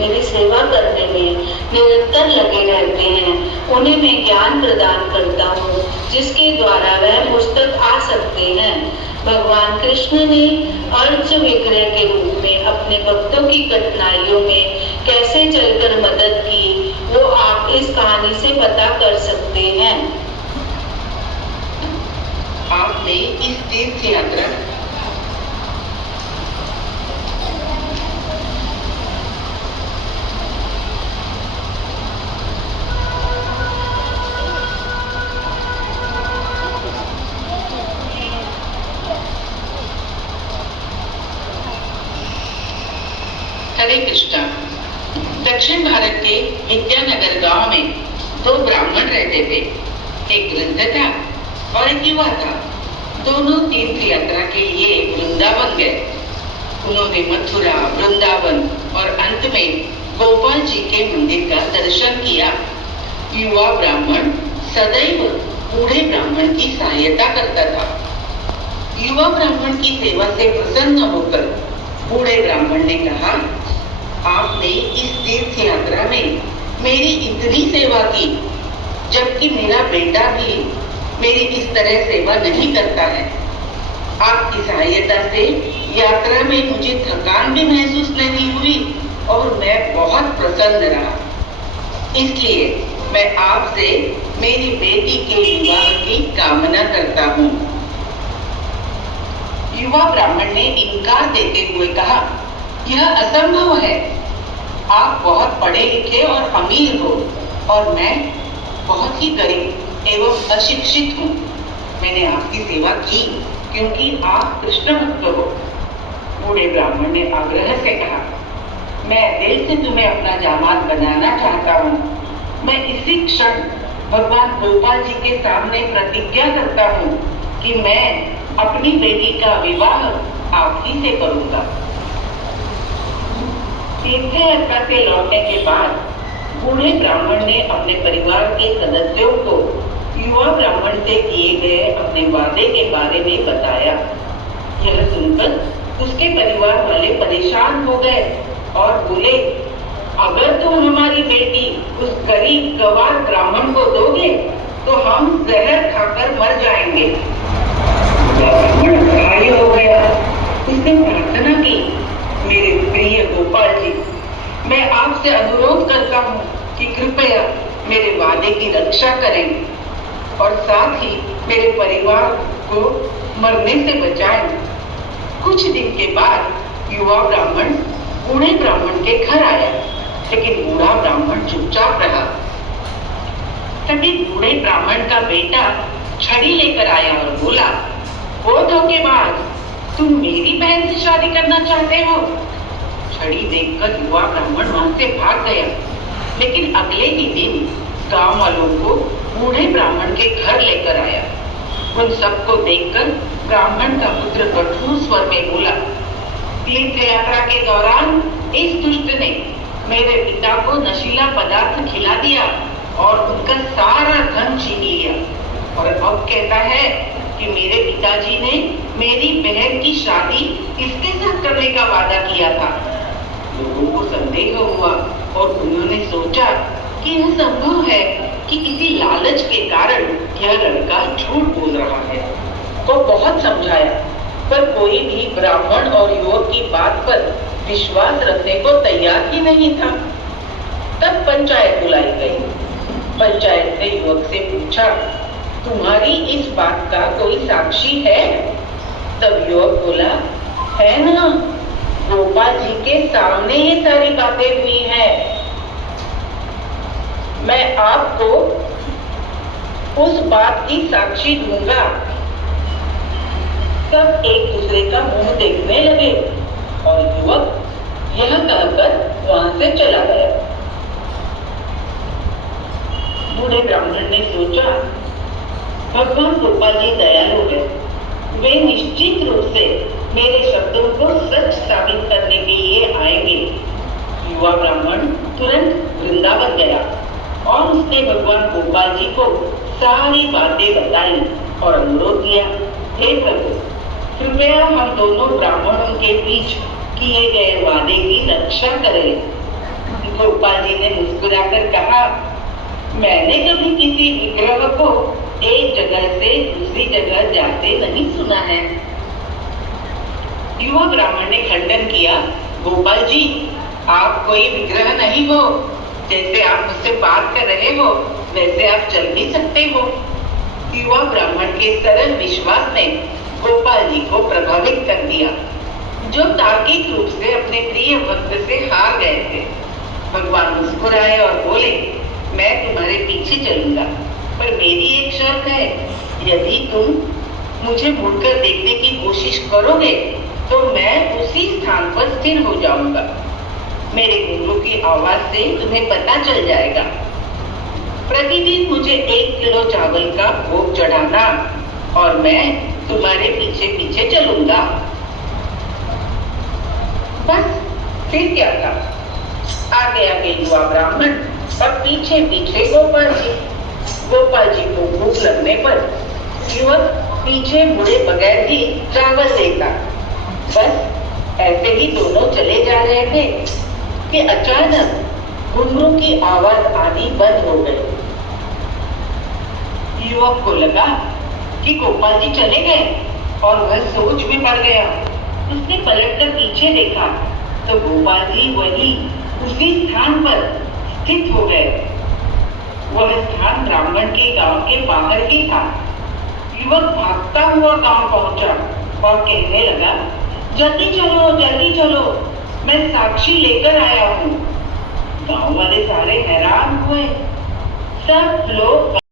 मेरी सेवा करने में निरंतर लगे रहते हैं, उन्हें मैं ज्ञान प्रदान करता हूँ जिसके द्वारा वह मुझ तक आ सकते हैं। भगवान कृष्ण ने अर्च विग्रह के रूप में अपने भक्तों की कठिनाइयों में कैसे चलकर मदद की, वो आप इस कहानी से पता कर सकते हैं। आपने इस तीर्थ यात्रा हरे कृष्णा। दक्षिण भारत के विद्यानगर गांव में दो ब्राह्मण रहते थे। एक वृद्ध था और एक युवा था। दोनों तीर्थ यात्रा के लिए वृंदावन गए। उन्होंने मथुरा, वृंदावन और अंत में गोपाल जी के मंदिर का दर्शन किया। युवा ब्राह्मण सदैव बूढ़े ब्राह्मण की सहायता करता था। युवा ब्राह्मण की सेवा से प्रसन्न होकर बूढ़े ब्राह्मण ने कहा, आपने इस तीर्थ यात्रा में मेरी इतनी सेवा की, जबकि मेरा बेटा भी मेरी इस तरह सेवा नहीं करता है। आपकी सहायता से यात्रा में मुझे थकान भी महसूस नहीं हुई और मैं बहुत प्रसन्न रहा। इसलिए मैं आपसे मेरी बेटी के विवाह की कामना करता हूँ। युवा ब्राह्मण ने इनकार देते हुए कहा, यह असंभव है। आप बहुत पढ़े लिखे और अमीर हो और मैं बहुत ही गरीब एवं अशिक्षित हूँ। मैंने आपकी सेवा की क्योंकि आप कृष्ण भक्त हो। बूढ़े ब्राह्मण ने आग्रह से कहा, मैं दिल से तुम्हें अपना दामाद बनाना चाहता हूँ। मैं इसी क्षण भगवान गोपाल जी के सामने प्रतिज्ञा करता हूँ कि मैं अपनी बेटी का विवाह आप ही से करूंगा। तीर्थ यात्रा से लौटने के बाद बूढ़े ब्राह्मण ने अपने परिवार के सदस्यों को युवा ब्राह्मण से किए गए अपने वादे के बारे में बताया। यह सुनकर उसके परिवार वाले परेशान हो गए और बोले, अगर तुम हमारी बेटी उस गरीब गंवार ब्राह्मण को दोगे तो हम जहर खाकर मर जाएंगे। ब्राह्मण घायल हो गया। उसने प्रार्थना की, मेरे प्रिय गोपाल जी, मैं आपसे अनुरोध करता हूँ कि कृपया मेरे वादे की रक्षा करें और साथ ही मेरे परिवार को मरने से बचाएं। कुछ दिन के बाद युवा ब्राह्मण बूढ़े ब्राह्मण के घर आया, लेकिन बूढ़ा ब्राह्मण चुपचाप रहा। तभी बूढ़े ब्राह्मण का बेटा छड़ी लेकर आया और बोला, ओ धोखेबाज, तुम मेरी बहन से शादी करना चाहते हो? छड़ी देखकर युवा ब्राह्मण वहां से भाग गया। लेकिन अगले ही दिन गांव वालों को बूढ़े ब्राह्मण के घर लेकर आया। उन सबको देखकर ब्राह्मण का पुत्र कठोर स्वर में बोला, तीर्थ यात्रा के दौरान इस दुष्ट ने मेरे पिता को नशीला पदार्थ खिला दिया और उनका सारा धन छीन लिया और अब कहता है कि मेरे पिताजी ने मेरी बहन की शादी इसके साथ करने का वादा किया था। लोगों को संदेह हुआ और उन्होंने सोचा कि यह संभव है कि किसी लालच के कारण यह लड़का झूठ बोल रहा है। तो बहुत समझाया, पर कोई भी ब्राह्मण और युवक की बात पर विश्वास रखने को तैयार ही नहीं था। तब पंचायत बुलाई गई। पंचायत ने युवक से पूछा, तुम्हारी इस बात का कोई साक्षी है? तब युवक बोला, है ना, गोपाल जी के सामने ये सारी बातें हुई हैं। मैं आपको उस बात की साक्षी दूंगा। सब एक दूसरे का मुंह देखने लगे और युवक यह कहकर वहां से चला गया। बूढ़े ब्राह्मण ने सोचा, भगवान गोपाल जी दयालु है, वे निश्चित रूप से मेरे शब्दों को सच साबित करने के लिए आएंगे। युवा ब्राह्मण तुरंत वृंदावन गया और उसने भगवान गोपाल जी को सारी बातें बताई और अनुरोध किया, हे प्रभु, कृपया हम दोनों ब्राह्मणों के बीच किए गए वादे की रक्षा करें। गोपाल जी ने मुस्कुराकर कहा, मैंने कभी किसी विग्रह को एक जगह से दूसरी जगह जाते नहीं सुना है। युवा ब्राह्मण ने खंडन किया, गोपाल जी, आप कोई विग्रह नहीं हो। जैसे आप मुझसे बात कर रहे हो वैसे आप चल भी सकते हो। युवा ब्राह्मण के सरल विश्वास ने गोपाल जी को प्रभावित कर दिया, जो तार्किक रूप से अपने प्रिय भक्त से हार गए थे। भगवान मुस्कुराए और बोले, मैं तुम्हारे पीछे चलूंगा, पर मेरी एक शर्त है, यदि तुम मुझे मुड़कर देखने की कोशिश करोगे तो मैं उसी स्थान पर स्थिर हो जाऊंगा। मेरे घुंघरू की आवाज से तुम्हें पता चल जाएगा। प्रतिदिन मुझे 1 किलो चावल का भोग चढ़ाना और मैं तुम्हारे पीछे पीछे चलूंगा। बस फिर क्या था, आगे आगे युवा ब्राह्मण और पीछे पीछे गोपाल जी। गोपाल जी को भूख लगने पर युवक पीछे मुड़े बगैर ही चावल देता। बस ऐसे ही दोनों चले जा रहे थे कि अचानक घुंघरू की आवाज आनी बंद हो गई। युवक को लगा कि गोपाल जी चले गए और वह सोच में पड़ गया। उसने पलटकर पीछे देखा तो गोपाल जी वही उसी स्थान पर स्थित हो गए। वह स्थान ब्राह्मण के गांव के बाहर ही था। युवक भागता हुआ गांव पहुंचा और कहने लगा, जल्दी चलो, मैं साक्षी लेकर आया हूँ। गांव वाले सारे हैरान हुए। सब लोग